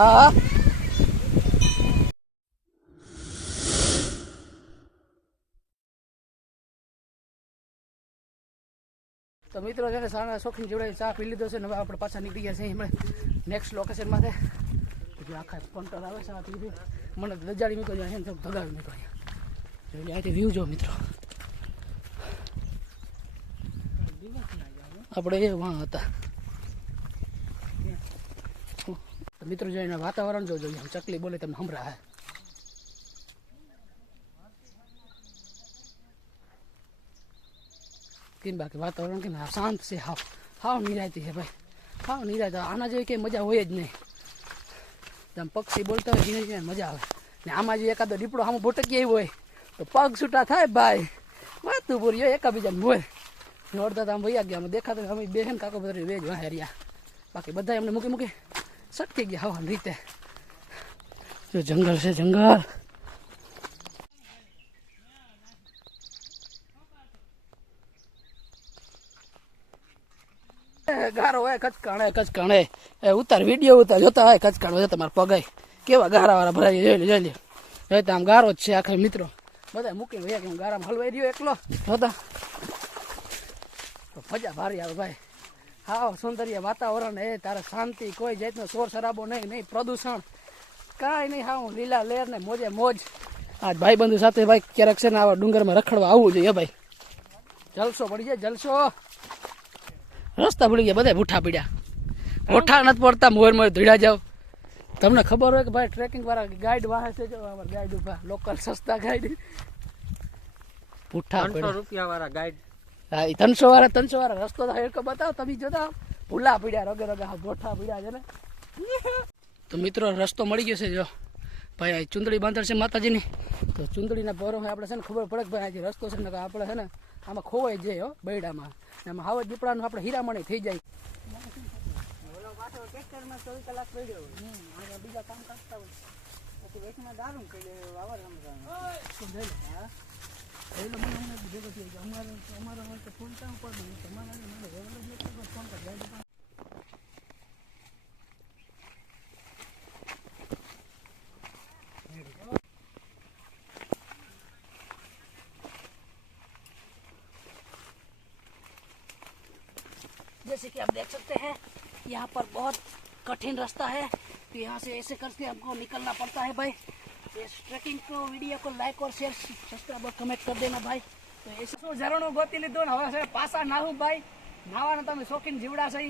હા તો મિત્રો છે ને સારા શોખીન જોડે ચા પી લીધો છે ને હવે આપણે પાછા નીકળી ગયા છે હમણાં નેક્સ્ટ લોકેશનમાં છે જે આખા કંટ્રોલ આવે છે આ પીધું મને રજાડી મૂકો જાય છે ધગાવી મૂકો એટલે અહીંથી વ્યૂ જો મિત્રો આપણે એ વાં હતા મિત્રો જોઈને વાતાવરણ જો જોઈએ ચકલી બોલે તમને સંભળાય કેમ બાકી વાતાવરણ કેમ શાંત છે હાવ નિરાયતી છે ભાઈ હાવ નિરાયત આના જેવી કંઈ મજા હોય જ નહીં તમે પક્ષી બોલતા હોય ધીરે ધીરે મજા આવે ને આમાં જે એકાદો દીપડો આમાં ભટકી આવ્યો હોય તો પગ છૂટા થાય ભાઈ વાતું પૂરી હોય એકાબીજાને બોલ અડધા તો આમ વૈયા ગયા અમે દેખાતો અમે બેન કાકો બધા વેજ વાહેર્યા બાકી બધા એમને મૂકી સટકી ગયા હવાની રીતે જો જંગલ છે જંગલ ગારો હોય કચકાણે ઉતાર વિડીયો ઉતાર જોતા હોય કચકાણ હોય તમારા પગાય કેવા ગારા વાળા ભરાઈ જોઈ લે તો આમ ગારો જ છે આખા મિત્રો બધા મૂકીને વયા કે હું ગારામાં હલવાઈ રહ્યો એકલો જોતા તો મજા ભારી આવે ભાઈ હા સૌંદર્ય વાતાવરણ એ તારે શાંતિ કોઈ જાતનો શોર શરાબો નહીં પ્રદૂષણ કાંઈ નહીં હા લીલા લેર ને મોજે મોજ આજ ભાઈ બંધુ સાથે ભાઈ ક્યારેક છે ને આવા ડુંગરમાં રખડવા આવવું જોઈએ ભાઈ જલસો પડી જાય જલસો રસ્તા ભૂલી ગયા બધા ભૂઠા પીડ્યા ભૂઠા નથી પડતા મોર ધીડા જાવ તમને ખબર હોય કે ભાઈ ટ્રેકિંગ વાળા ગાઈડ વાહે છે જો અમારા ગાઈડ ઉભા લોકલ સસ્તા ગાઈડ ભૂઠા ₹300 વાળા ગાઈડ હા એ 300 વાળા રસ્તો તો એક બતાવો તમે જોતા ભૂલા પીડ્યા રગે ભૂઠા પીડ્યા છે ને તો મિત્રો રસ્તો મળી ગયો છે જો ભાઈ ચુંદડી બાંધર છે માતાજીની તો ચુંદડીના પરો આપણે છે ને ખબર પડે કે ભાઈ આજે રસ્તો છે ને આપણે છે ને આમાં ખોવાઈ જાય હો બૈડામાં એમાં હાવજ દીપડાનું આપણે હીરામણી થઈ જાય ટ્રેક્ટરમાં 24 કલાક થઈ ગયો બીજા કામ કરતા હોય પછી વેચમાં દારૂ કરી વાવર जैसे कि आप देख सकते हैं यहाँ पर बहुत कठिन रास्ता है तो यहाँ से ऐसे करके हमको निकलना पड़ता है भाई इस ट्रैकिंग को वीडियो को लाइक और शेयर सब्सक्राइब और कमेंट कर देना भाई तो ऐसे ઝરણું ગોતી લીધું ને હવે પાછા નાહું ભાઈ નાવાના તમે શોખીન જીવડા છે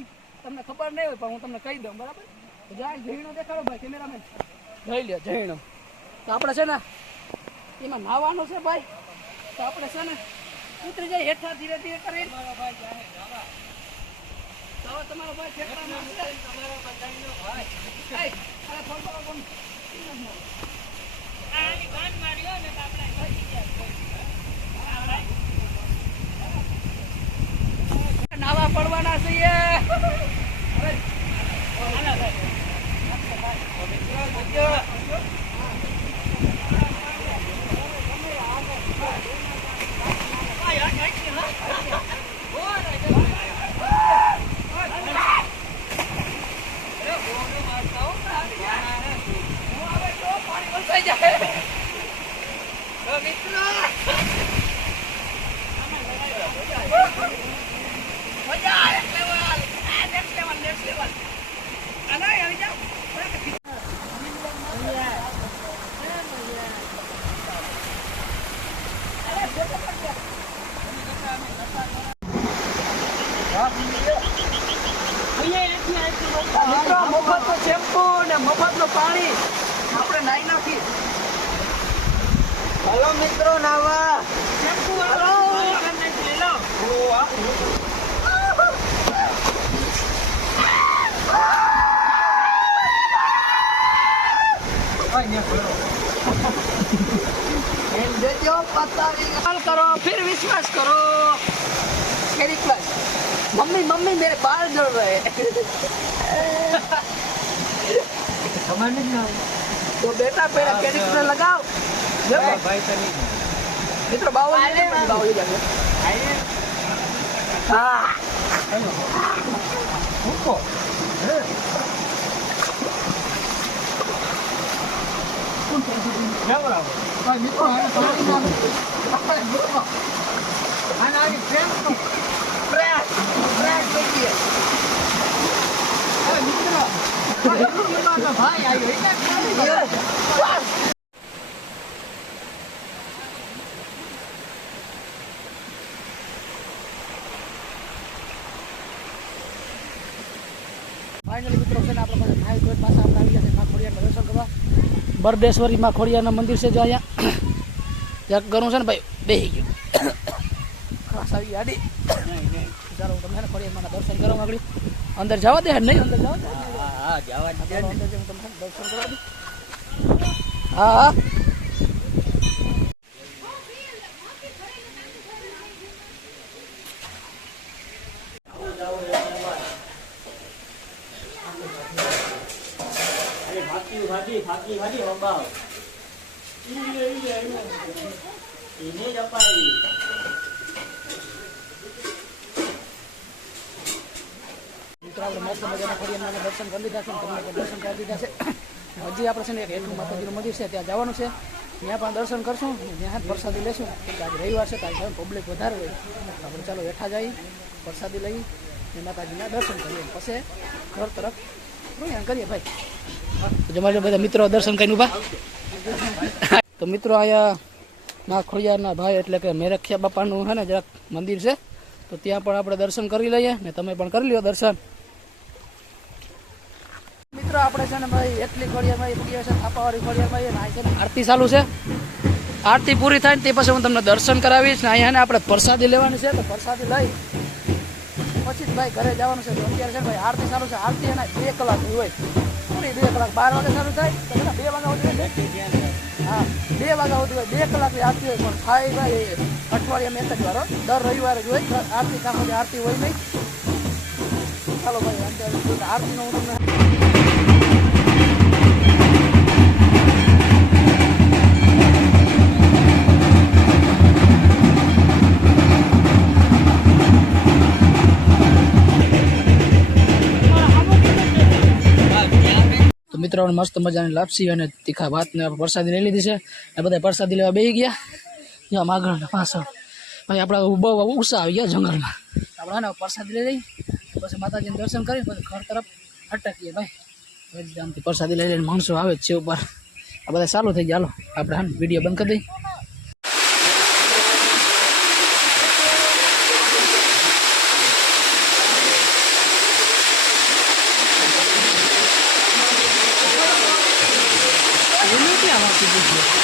તમને ખબર નહીં હોય પણ હું તમને કહી દઉં બરાબર જાય ઝીણો દેખાડો ભાઈ કેમેરામેન જોઈ લ્યો ઝીણો તો આપણે છે ને એમાં નાવાનું છે ભાઈ તો આપણે છે ને ઉતરી જાય હેઠા ધીરે ધીરે કરી તમારો ભાઈ ખેતરમાં તમારો ભાઈ અરે થોડો કોણ આની ગાન માર્યો ને આપણે થઈ ગયા નાવા પડવાના છીએ અરે હાલા મફતનો શેમ્પુ ને મફતનું પાણી આપણે નાઈ નાખી હલો મિત્રો નાવા શેમ્પુ હલો करो फिर विश्वास करो मम्मी मम्मी मेरे बाल जल रहे हैं समझ नहीं आ तो बेटा पेड़ा कैरिक में लगाओ भाई चलिए मित्र बावली जाके हां उनको ભાઈ મિત્રો આને પાણીમાં મિત્રો આને આવી ફ્રેશ થઈ ગઈ મિત્રો ભાઈ આવ્યો ફાઇનલી મિત્રો છે ને આપણે પાસે ભાઈ પાસે આપણે આવી ગયા છે માં ખોડિયારના દર્શન કરવા બરદેશ્વરી માં ખોડિયારના મંદિર છે જો અહીંયા ત્યાં ઘણું છે ને ભાઈ બેસી ગયું ખાસ આવી આડી ચાલો હું તમને ખોડિયારના દર્શન કરવા માંગડી અંદર જવા દે નહીં અંદર જવા દે હા જવા દે અંદર જેમ તમને દર્શન કરવા દે હા હા ફાકી બાબા એને જ અપાવી મિત્રો આપણે મસ્ત મજાના ખોડિયારના દર્શન કરી લીધા છે તમને દર્શન કરી દીધા છે હજી આપણે છે ને એક હેઠું માતાજીનું મંદિર છે ત્યાં જવાનું છે ત્યાં પણ દર્શન કરશું ત્યાં પ્રસાદી લેશું કેમ કે આજે રવિવાર છે ત્યાં પબ્લિક વધારે હોય આપણે ચાલો હેઠા જઈ પ્રસાદી લઈ ને માતાજીના દર્શન કરીએ પછી ઘર તરફ કરીએ ભાઈ તમારે બધા મિત્રો દર્શન કરીને ઉભા તો મિત્રો અહીંયા માં ખોડિયારના ભાઈ એટલે કે મેરખિયા બાપાનું છે ને જરાક મંદિર છે તો ત્યાં પણ આપણે દર્શન કરી લઈએ ને તમે પણ કરી લ્યો દર્શન મિત્રો આપણે છે ને ભાઈ એટલી ખોડિયારમાં પૂરીએ છે થાપાવાળી ખોડિયારમાં આ છે ને આરતી ચાલુ છે આરતી પૂરી થાય ને તે પછી હું તમને દર્શન કરાવીશ ને અહીંયા ને આપણે પ્રસાદી લેવાની છે તો પ્રસાદી લઈ પછી જ ભાઈ ઘરે જવાનું છે તો અત્યારે છે ભાઈ આરતી ચાલુ છે આરતી એના 2 કલાક હોય પૂરી 2 કલાક 12 વાગે ચાલુ થાય તો 2 વાગ્યા સુધી હા 2 વાગ્યા સુધી 2 કલાકની આરતી હોય પણ થાય ભાઈ અઠવાડિયામાં એક જ વાર દર રવિવારે જ હોય આરતી કામ આરતી હોય નહીં ચાલો ભાઈ અત્યારે આરતીનો હું તમને મિત્રો મસ્ત મજાની લાપસી અને તીખા ભાતને પ્રસાદી લઈ લીધી છે અને બધા પ્રસાદી લેવા બેસી ગયા ત્યાં આગળ પાછળ ભાઈ આપણે બહુ ઉત્સાહ આવી ગયા જંગલમાં આપણે ને પ્રસાદી લઈ લઈ પછી માતાજીને દર્શન કરી પછી ઘર તરફ અટકીએ ભાઈ આમથી પ્રસાદી લઈ લઈને માણસો આવે જ છે ઉપર આ બધા ચાલુ થઈ ગયા હાલો આપણે હા વિડીયો બંધ કરી દઈએ Ini dia masih